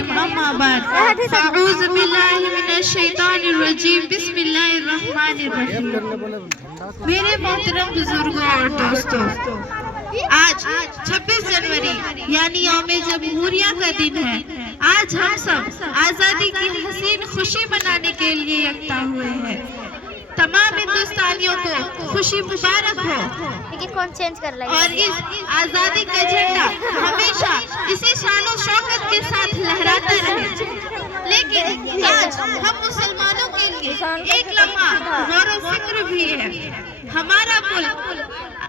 रहीम अम्मा बाद फ़अऊज़ु बिल्लाहि मिनश शैतानिर रजीम बिस्मिल्लाहिर रहमानिर रहीम। मेरे मोहतरम बुजुर्गों और दोस्तों, आज 26 जनवरी यानी यौम जमहूरिया का दिन है। आज हम सब आज़ादी की हसीन खुशी मनाने के लिए यकता हुए हैं। तमाम हिंदुस्तानियों को खुशी मुबारक हो। कौन चेंज कर रहा है? और इस आज़ादी का झंडा हमेशा इसी शानो शौकत के साथ लहराता रहे। लेकिन आज हम मुसलमानों के लिए एक लम्हा गौर व फिक्र भी है। हमारा मुल्क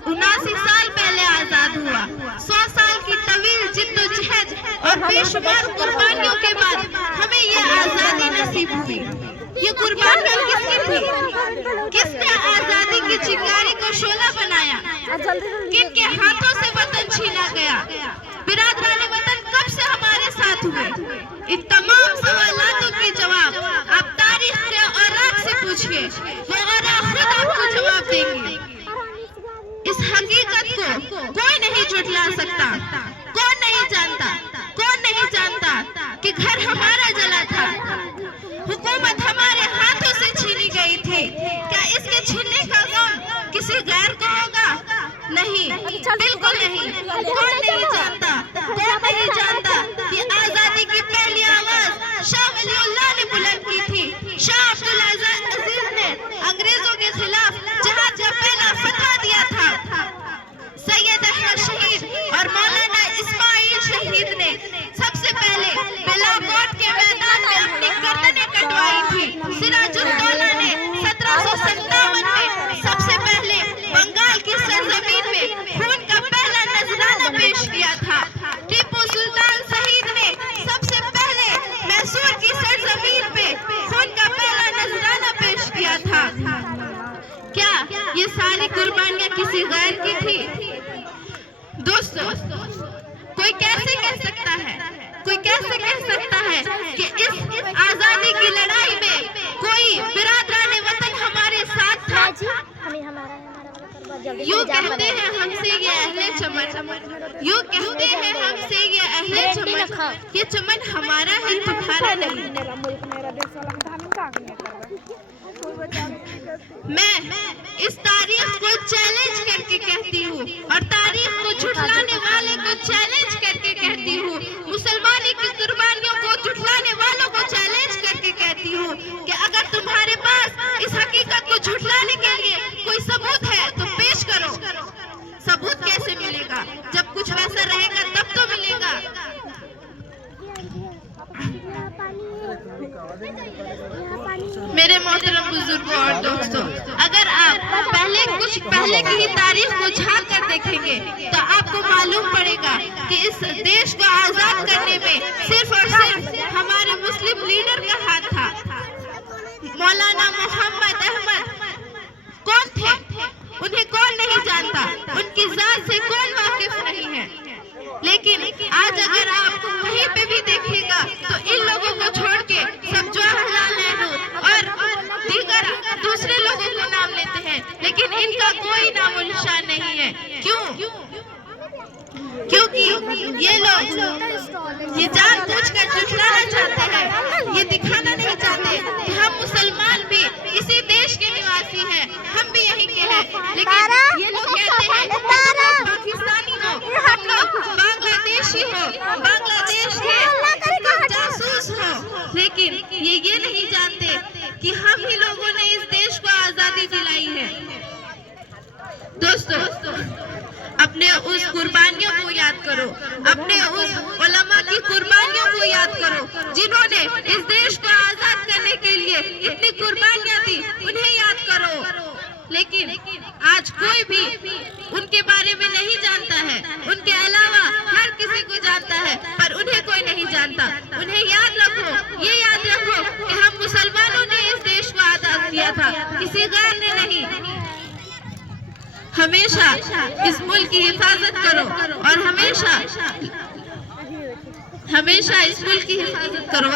79 साल पहले आजाद हुआ। 100 साल की तवील जिद्दोजहद और बेशुमार कुर्बानियों के बाद हमें यह आजादी नसीब हुई। ये कुर्बानियां किसकी थी? किसने आजादी की चिंगारी को शोला बनाया? किनके हाथों से वतन छीना गया? बिरादराने वतन कब से हमारे साथ हुए? इन तमाम सवालों के जवाब आप तारीख के औराक से पूछिए, वो औराक खुद आपको जवाब देंगे। इस हकीकत को कोई नहीं झुठला सकता। कौन नहीं जानता कि घर हमारा जला था, हुकूमत हमारे हाथों से छीनी गई थी। क्या इसके छीनने का गम किसी गैर को होगा? नहीं, बिल्कुल नहीं। कौन नहीं जानता कि आजादी की पहली आवाज शाह वलीउल्लाह ने बुलंद की थी। शाह अब्दुल अजीज ने अंग्रेजों के खिलाफ जहाज का पहला फतवा दिया था। सैयद अहमद शहीद और मौलाना इस्माइल शहीद ने सबसे पहले बेलाकोट के मैदान में अपनी गर्दनें कटवाई थी। सिराजुद्दौला ने 1757 में सबसे पहले बंगाल की सरजमीन में खून का पहला नजराना पेश किया था। टीपू सुल्तान शहीद ने सबसे पहले मैसूर की सरजमीन पे खून का पहला नजराना पेश किया था। क्या ये सारी कुर्बानियां किसी गैर की थी? दोस्तों, कोई कैसे कह सकता है कि इस आजादी की लड़ाई में कोई बिरादराने वतन हमारे साथ था? यूँ कहते हैं हमसे ये अहले चमन, ये चमन हमारा है, तुम्हारा नहीं। मैं इस तारीख को चैलेंज करके कहती हूँ और तारीख को झुठलाने वाले को चैलेंज करके कहती हूँ। मुसलमानी की कुर्बानियों को झुठलाने वालों को चैलेंज करके कहती हूँ कि अगर तुम्हारे पास इस हकीकत को झुठलाने के लिए कोई सबूत है तो पेश करो। सबूत कैसे मिलेगा? जब कुछ वैसा रहेगा तब तो मिलेगा। मेरे मोहतरम बुजुर्गों और दोस्तों, अगर आप पहले की ही तारीख को झांक कर देखेंगे तो आपको मालूम पड़ेगा कि इस देश को आजाद करने में सिर्फ और सिर्फ हमारे मुस्लिम लीडर का हाथ था। मौलाना मोहम्मद अहमद कौन थे? उन्हें कौन नहीं जानता, उनकी जात से कौन वाकिफ नहीं है। लेकिन आज अगर आप कहीं पे भी देखिएगा तो इन लोगों को छोड़ के सब जवाहरलाल नेहरू और दीगर दूसरे लोगों को नाम लेते हैं, लेकिन इनका कोई नामो निशान नहीं है। क्यों? क्योंकि ये लोग ये जानबूझकर झुठलाना चाहते हैं, ये दिखाना नहीं चाहते कि हम मुसलमान भी इसी देश के निवासी हैं, हम भी यहीं के हैं। लेकिन ये लोग कहते हैं कि पाकिस्तानी हो, हम लोग बांग्लादेशी हो, बांग्लादेश के जासूस हो। लेकिन ये नहीं जानते कि हम ही लोगों ने इस देश को आजादी दिलाई है। दोस्तों, अपने उस कुर्बानियों को याद करो, अपने उस उलमा की कुर्बानियों को याद करो जिन्होंने इस देश को आजाद करने के लिए इतनी कुर्बानियां दी, उन्हें याद करो। लेकिन आज कोई भी उनके बारे में नहीं जानता है। उनके अलावा हर किसी को जानता है, पर उन्हें कोई नहीं जानता। उन्हें याद रखो, ये याद रखो कि हम मुसलमानों ने इस देश को आजाद किया था, किसी गैर ने नहीं। हमेशा इस मुल्क की हिफाजत करो और हमेशा इस मुल्क की हिफाजत करो।